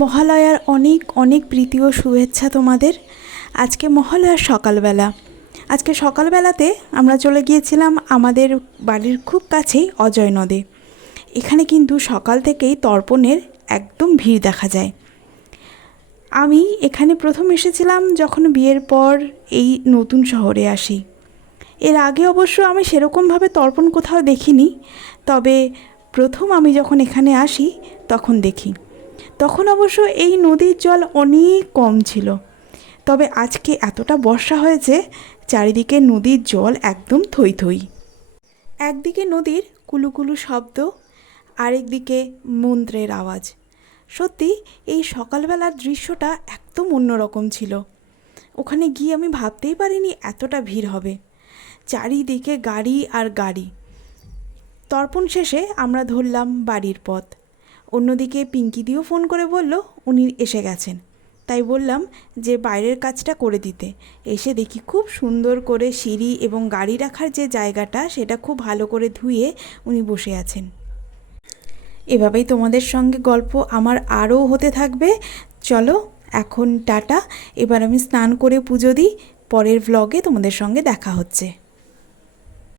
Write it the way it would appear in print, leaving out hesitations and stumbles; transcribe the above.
মহালয়ার অনেক অনেক প্রীতি ও শুভেচ্ছা তোমাদের। আজকে মহালয়ার সকালবেলা, আজকে সকালবেলাতে আমরা চলে গিয়েছিলাম আমাদের বাড়ির খুব কাছেই অজয় নদে। এখানে কিন্তু সকাল থেকেই তর্পণের একদম ভিড় দেখা যায়। আমি এখানে প্রথম এসেছিলাম যখন বিয়ের পর এই নতুন শহরে আসি। এর আগে অবশ্য আমি সেরকমভাবে তর্পণ কোথাও দেখিনি, তবে প্রথম আমি যখন এখানে আসি তখন দেখি। তখন অবশ্য এই নদীর জল অনেক কম ছিল, তবে আজকে এতটা বর্ষা হয়েছে চারিদিকে নদীর জল একদম থই থই। একদিকে নদীর কুলুকুলু শব্দ, আরেকদিকে মন্ত্রের আওয়াজ। সত্যি এই সকালবেলার দৃশ্যটা একদম অন্যরকম ছিল। ওখানে গিয়ে আমি ভাবতেই পারিনি এতটা ভিড় হবে। চারিদিকে গাড়ি আর গাড়ি। তর্পণ শেষে আমরা ধরলাম বাড়ির পথ। অন্যদিকে পিঙ্কিদিও ফোন করে বলল উনি এসে গেছেন। তাই বললাম যে বাইরের কাজটা করে দিতে। এসে দেখি খুব সুন্দর করে সিঁড়ি এবং গাড়ি রাখার যে জায়গাটা সেটা খুব ভালো করে ধুয়ে উনি বসে আছেন। এভাবেই তোমাদের সঙ্গে গল্প আমার আরও হতে থাকবে। চলো এখন টাটা। এবার আমি স্নান করে পুজো দিই। পরের ভ্লগে তোমাদের সঙ্গে দেখা হচ্ছে।